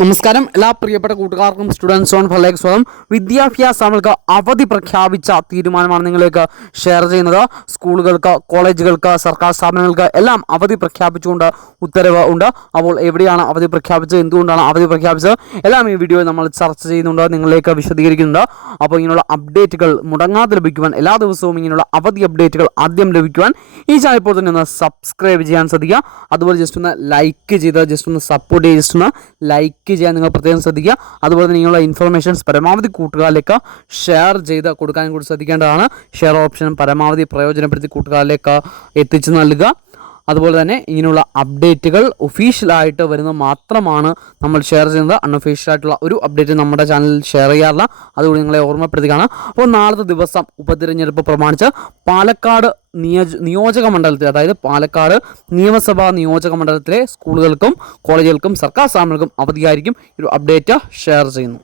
നമസ്കാരം എല്ലാ പ്രിയപ്പെട്ട കൂട്ടുകാർക്കും സ്റ്റുഡൻസ് ഓൺ ഫലയിലേക്ക് സ്വാഗതം. വിദ്യാഭ്യാസ സ്ഥാപനങ്ങൾക്ക് അവധി പ്രഖ്യാപിച്ച തീരുമാനമാണ് നിങ്ങളിലേക്ക് ഷെയർ ചെയ്യുന്നത്. സ്കൂളുകൾക്ക്, കോളേജുകൾക്ക്, സർക്കാർ സ്ഥാപനങ്ങൾക്ക് എല്ലാം അവധി പ്രഖ്യാപിച്ചുകൊണ്ട് ഉത്തരവ് ഉണ്ട്. അപ്പോൾ എവിടെയാണ് അവധി പ്രഖ്യാപിച്ചത്, എന്തുകൊണ്ടാണ് അവധി പ്രഖ്യാപിച്ചത്, എല്ലാം ഈ വീഡിയോയിൽ നമ്മൾ ചർച്ച ചെയ്യുന്നുണ്ട്, നിങ്ങളിലേക്ക് വിശദീകരിക്കുന്നുണ്ട്. അപ്പോൾ ഇങ്ങനെയുള്ള അപ്ഡേറ്റുകൾ മുടങ്ങാതെ ലഭിക്കുവാൻ, എല്ലാ ദിവസവും ഇങ്ങനെയുള്ള അവധി അപ്ഡേറ്റുകൾ ആദ്യം ലഭിക്കുവാൻ ഈ ചാനൽ ഇപ്പോൾ തന്നെ ഒന്ന് സബ്സ്ക്രൈബ് ചെയ്യാൻ ശ്രദ്ധിക്കുക. അതുപോലെ ജസ്റ്റ് ഒന്ന് ലൈക്ക് ചെയ്ത് ജസ്റ്റ് ഒന്ന് സപ്പോർട്ട് ചെയ്ത് ജസ്റ്റ് ഒന്ന് ലൈക്ക് ചെയ്യാൻ നിങ്ങൾ പ്രത്യേകം ശ്രദ്ധിക്കുക. അതുപോലെ തന്നെ നിങ്ങളുടെ ഇൻഫർമേഷൻസ് പരമാവധി കൂട്ടുകാരിലേക്ക് ഷെയർ ചെയ്ത് കൊടുക്കാനും കൂടി ശ്രദ്ധിക്കേണ്ടതാണ്. ഷെയർ ഓപ്ഷൻ പരമാവധി പ്രയോജനപ്പെടുത്തി കൂട്ടുകാരിലേക്ക് എത്തിച്ചു നൽകുക. അതുപോലെ തന്നെ ഇങ്ങനെയുള്ള അപ്ഡേറ്റുകൾ ഒഫീഷ്യലായിട്ട് വരുന്നത് മാത്രമാണ് നമ്മൾ ഷെയർ ചെയ്യുന്നത്. അൺഒഫീഷ്യലായിട്ടുള്ള ഒരു അപ്ഡേറ്റ് നമ്മുടെ ചാനലിൽ ഷെയർ ചെയ്യാറില്ല. അതുകൊണ്ട് നിങ്ങളെ ഓർമ്മപ്പെടുത്തുകയാണ്. അപ്പോൾ നാളത്തെ ദിവസം ഉപതിരഞ്ഞെടുപ്പ് പ്രമാണിച്ച് പാലക്കാട് നിയോജക മണ്ഡലത്തിൽ, അതായത് പാലക്കാട് നിയമസഭാ നിയോജക മണ്ഡലത്തിലെ സ്കൂളുകൾക്കും കോളേജുകൾക്കും സർക്കാർ സ്ഥാപനങ്ങൾക്കും അവധിയായിരിക്കും. ഒരു അപ്ഡേറ്റ് ഷെയർ ചെയ്യുന്നു.